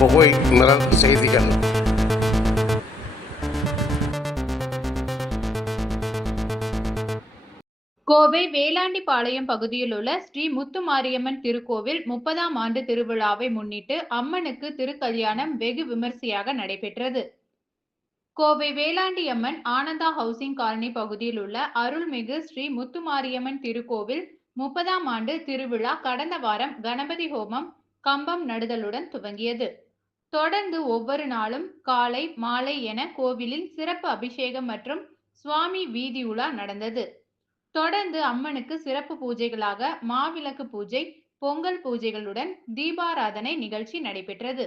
கோவை நிரல் செய்திகள். கோவை வேளாண்டிபாளையம் பகுதியில் உள்ள ஸ்ரீ முத்துமாரியம்மன் திருக்கோவில் 30ஆம் ஆண்டு திருவிழாவை முன்னிட்டு அம்மனுக்கு திருக்கல்யாணம் வெகு விமர்சையாக நடைபெற்றது. கோவை வேளாண்டியம்மன் ஆனந்தா ஹவுசிங் காலனி பகுதியில் உள்ள அருள்மிகு ஸ்ரீ முத்துமாரியம்மன் திருக்கோவில் 30ஆம் ஆண்டு திருவிழா கடந்த வாரம் கணபதி ஹோமம், கம்பம் நடுதலுடன் துவங்கியது. தொடர்ந்து ஒவ்வொரு நாளும் காலை, மாலை என கோவிலில் சிறப்பு அபிஷேகம் மற்றும் சுவாமி வீதி உலா நடந்தது. தொடர்ந்து அம்மனுக்கு சிறப்பு பூஜைகளாக மாவிளக்கு பூஜை, பொங்கல் பூஜைகளுடன் தீபாராதனை நிகழ்ச்சி நடைபெற்றது.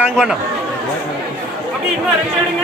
அங்க வேணும் அப்படி இன்னும் 2 எடுங்க.